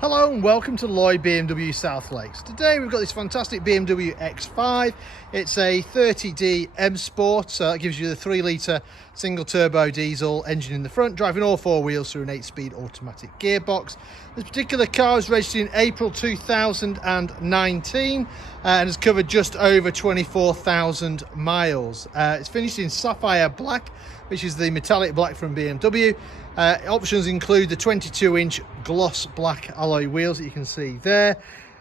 Hello and welcome to Lloyd BMW South Lakes. Today we've got this fantastic BMW X5. It's a 30D M Sport, so that gives you the 3-litre single turbo diesel engine in the front, driving all four wheels through an 8-speed automatic gearbox. This particular car was registered in April 2019 and has covered just over 24,000 miles. It's finished in Sapphire Black, which is the metallic black from BMW. Options include the 22-inch gloss black alloy wheels that you can see there.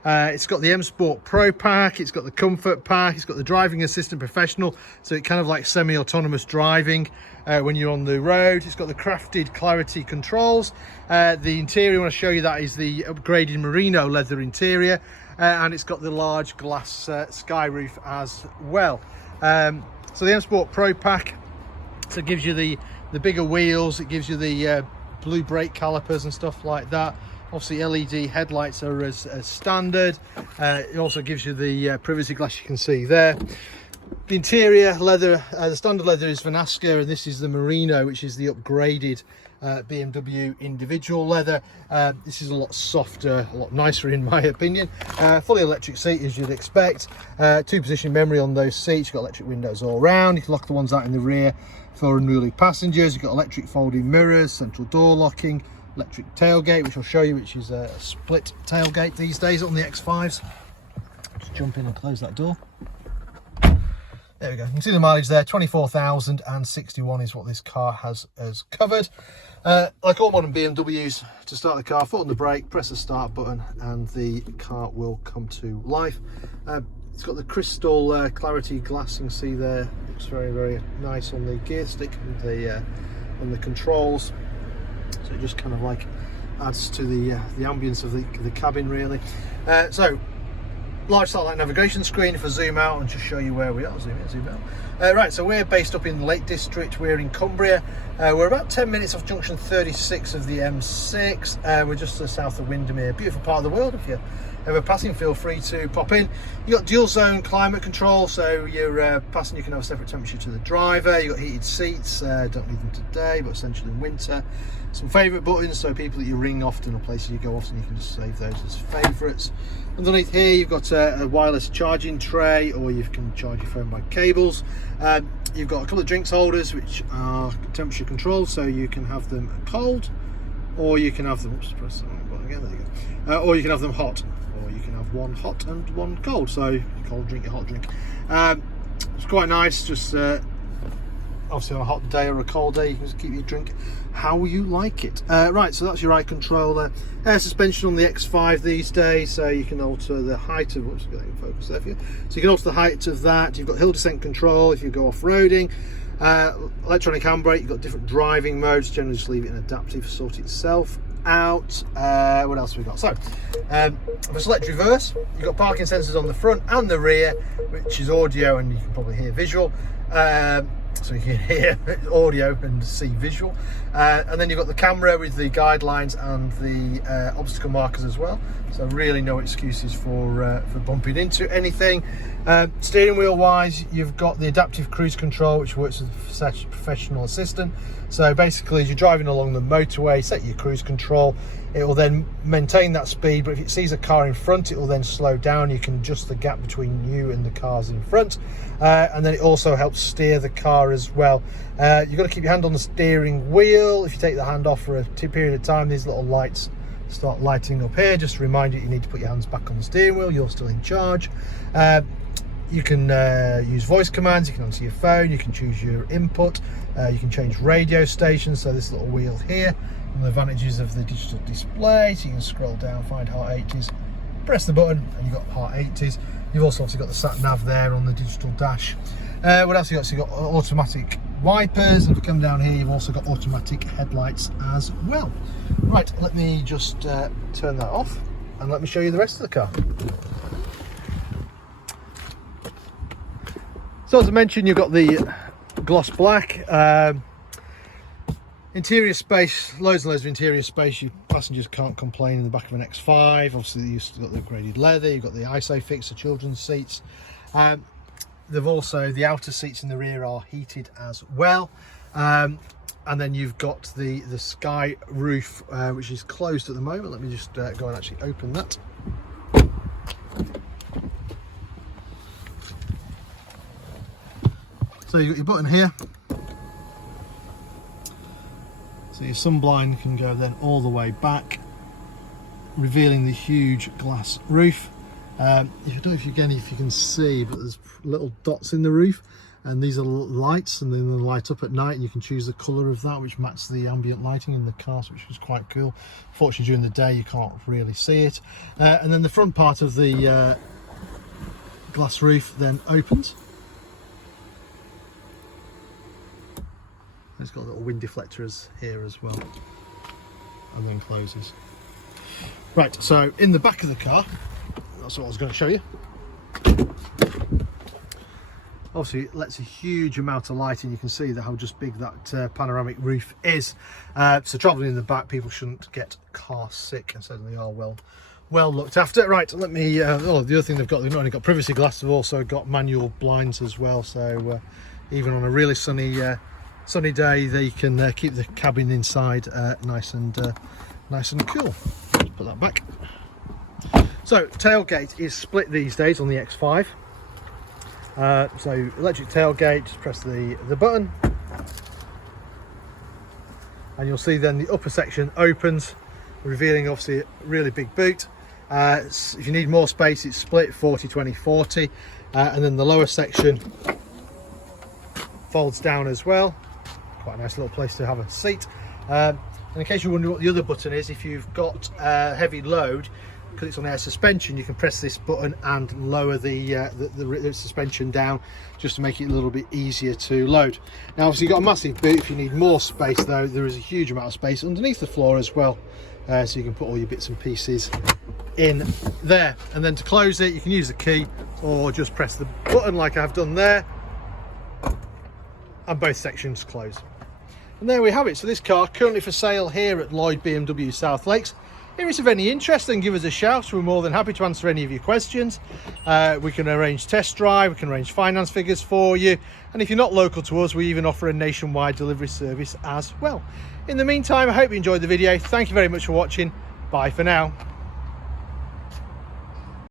It's got the M Sport Pro Pack, it's got the Comfort Pack, it's got the Driving Assistant Professional, so it kind of like semi-autonomous driving when you're on the road. It's got the crafted Clarity controls. The interior, I want to show you, that is the upgraded merino leather interior, and it's got the large glass sky roof as well. So the M Sport Pro Pack, so it gives you the bigger wheels, it gives you the blue brake calipers and stuff like that. Obviously LED headlights are as standard. It also gives you the privacy glass you can see there. The interior leather, the standard leather is Vanasca, and this is the merino, which is the upgraded BMW individual leather. This is a lot softer, a lot nicer in my opinion. Fully electric seat as you'd expect. 2-position memory on those seats. You've got electric windows all around. You can lock the ones out in the rear for unruly passengers. You've got electric folding mirrors, central door locking, electric tailgate, which I'll show you, which is a split tailgate these days on the X5s. Just jump in and close that door. There we go. You can see the mileage there, 24,061 is what this car has covered. Like all modern BMWs, to start the car, foot on the brake, press the start button, and the car will come to life. It's got the crystal Clarity glass, you can see there. Looks very, very nice on the gear stick and the controls. So it just kind of like adds to the ambience of the cabin, really. So large satellite navigation screen. If I zoom out and just show you where we are, zoom in, zoom out. Right, so we're based up in the Lake District. We're in Cumbria. We're about 10 minutes off junction 36 of the M6. We're just to the south of Windermere. Beautiful part of the world. If you're ever passing, feel free to pop in. You've got dual zone climate control, so you're passing, you can have a separate temperature to the driver. You've got heated seats, don't need them today, but essentially in winter. Some favourite buttons, so people that you ring often or places you go often, you can just save those as favourites. Underneath here you've got a wireless charging tray, or you can charge your phone by cables. You've got a couple of drinks holders which are temperature controlled, so you can have them cold, or you can have them, oops, press that button again, there you go, or you can have them hot, or you can have one hot and one cold, so your cold drink, your hot drink. It's quite nice, just obviously on a hot day or a cold day, you can just keep your drink how you like it. Right, so that's your eye controller. Air suspension on the X5 these days, so you can alter the height of, whoops, get that in focus there for you. So you can alter the height of that. You've got hill descent control if you go off-roading. Electronic handbrake, you've got different driving modes. Generally just leave it in adaptive, sort itself out. What else have we got? So for select reverse, you've got parking sensors on the front and the rear, which is audio, and you can probably hear visual. So you can hear audio and see visual, and then you've got the camera with the guidelines and the obstacle markers as well, so really no excuses for bumping into anything. Steering wheel wise, you've got the adaptive cruise control, which works with a professional assistant. So basically, as you're driving along the motorway, set your cruise control, it will then maintain that speed, but if it sees a car in front, it will then slow down. You can adjust the gap between you and the cars in front, and then it also helps steer the car as well. You've got to keep your hand on the steering wheel. If you take the hand off for a period of time, these little lights start lighting up here, just to remind you need to put your hands back on the steering wheel. You're still in charge. You can use voice commands, you can answer your phone, you can choose your input, you can change radio stations. So this little wheel here, and the advantages of the digital display, so you can scroll down, find Heart 80s, press the button, and you've got Heart 80s. You've also obviously got the sat nav there on the digital dash. What else you got? So you've got automatic wipers, and if you come down here, you've also got automatic headlights as well. Right, let me just turn that off, and let me show you the rest of the car. So as I mentioned, you've got the gloss black. Interior space, loads and loads of interior space. You passengers can't complain in the back of an X5. Obviously you've got the upgraded leather, you've got the ISOFIX, the children's seats. They've also, the outer seats in the rear are heated as well. And then you've got the sky roof, which is closed at the moment. Let me just go and actually open that. So you've got your button here. So your sunblind can go then all the way back, revealing the huge glass roof. I don't know if you can see, but there's little dots in the roof, and these are lights, and then they light up at night, and you can choose the colour of that, which matches the ambient lighting in the cars, which is quite cool. Fortunately, during the day you can't really see it. And then the front part of the glass roof then opens. It's got little wind deflectors here as well, and then closes. Right, so in the back of the car, that's what I was going to show you. Obviously it lets a huge amount of light in. You can see how just big that panoramic roof is. So travelling in the back, people shouldn't get car sick, and certainly are well looked after. Right, let me the other thing they've not only got privacy glass, they've also got manual blinds as well, so even on a really sunny day they can keep the cabin inside nice and cool. Let's put that back. So tailgate is split these days on the X5. So electric tailgate, just press the button, and you'll see then the upper section opens, revealing obviously a really big boot. If you need more space, it's split 40-20-40, and then the lower section folds down as well. Quite a nice little place to have a seat. And in case you're wondering what the other button is, if you've got heavy load, because it's on air suspension, you can press this button and lower the suspension down, just to make it a little bit easier to load. Now obviously you've got a massive boot. If you need more space though, there is a huge amount of space underneath the floor as well, so you can put all your bits and pieces in there. And then to close it, you can use the key or just press the button like I've done there, and both sections close. And there we have it. So this car currently for sale here at Lloyd BMW South Lakes. If it's of any interest, then give us a shout. We're more than happy to answer any of your questions. We can arrange test drive, we can arrange finance figures for you, and if you're not local to us, we even offer a nationwide delivery service as well. In the meantime, I hope you enjoyed the video. Thank you very much for watching. Bye for now.